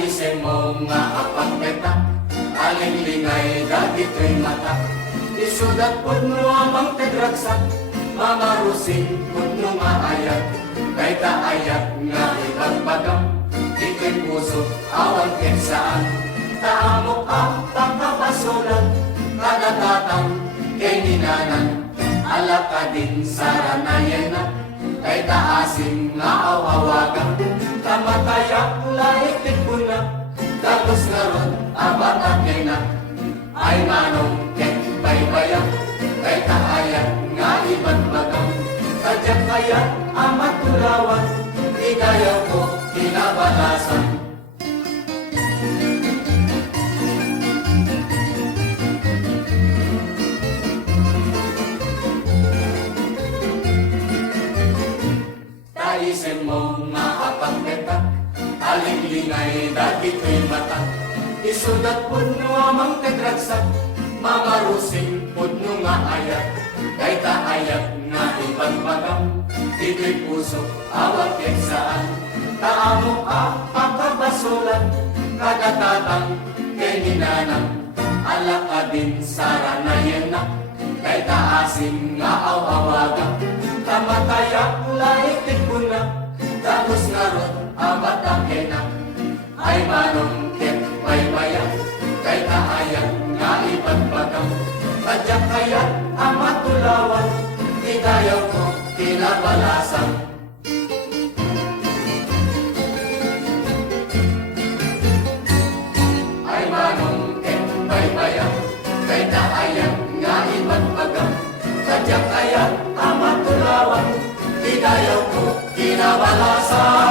Taisen mo nga apagbeta, alinglingay dagito'y mata. Isudat po no amang tedragsak, mamarusing po no maayat. Kay taayat nga ibagbagang, ito'y puso awang kensaan. Taamok ang pagkapasolan, kadatatang kay ninanan. Alak ka din sa ranayena, kay taasin nga awawagang. Tamatayak laikit ko na, tapos nga ron abatak na. Ay manong ket baybayak, kay taayat nga ibagbagang. Kadyak kaya amat tulawan, igayaw ko kinabalasan. Taisen mo maapagbeta, alinglingay dagito'y mata. Isudat pudno amang tedragsak, mamarusing pudno nga ayat. Kay taayat nga ibagbagang, ito'y puso awag keksaan. Taamok ang pagkabasolan, kadatatang kay ninanang. Alak ka din sa ranayena, kay taasin nga awawagang. Tamatayak laikit ko na, tapos nga ron abatak na. Ay manong ket baybayak, kay taayat nga ibagbagang. Kadyak kaya ang matulawan, igayaw ko kinabalasan. Ay manong ket baybayak, kay taayat nga ibagbagang. Kadyak kaya ang matulawan, igayaw ko kinabalasan.